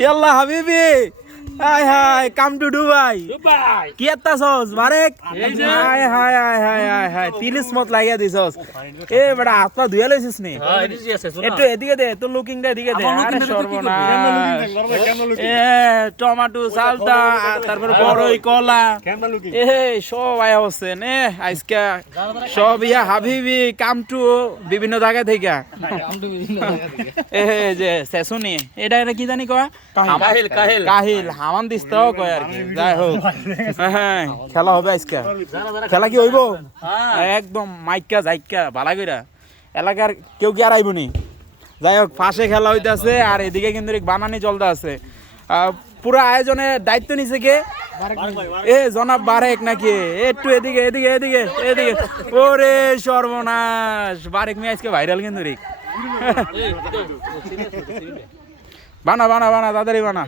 ইয়াল্লা হাবিবি হাই হাই কাম টু দুবাই কি একটা সস বারেক হাই হাই হাই হাই হাই হাই তিলিশ মত লাগিয়া দিছস এ বেটা হাত পা ধুয়ে লইছিস নি একটু এদিকে দে তোর লুকিং দে এদিকে দে আরে সর্বনাশ এ টমেটো সালটা তারপর বড়ই কলা এ সব আয়া হচ্ছে নে আজকে সব ইয়া হাবিবি কাম টু বিভিন্ন জায়গা থেকে এ যে সেসুনি এটা কি জানি কয় কাহিল কাহিল কাহিল হামান দিস্তাও কয় আর কি যাই হোক হ্যাঁ খেলা হবে আজকে খেলা কি হইব একদম মাইকা যাইকা ভালা কইরা এলাকার কেউ কি আর আইব নি যাই হোক পাশে খেলা হইতাছে আর এদিকে কিন্তু বানানি চলতে আছে পুরো আয়োজনের দায়িত্ব নিছে কে এ জনাব বারেক নাকি একটু এদিকে এদিকে এদিকে এদিকে ওরে সর্বনাশ বারেক মিয়া আজকে ভাইরাল কিন্তু রে বানা বানা বানা তাড়াতাড়ি বানা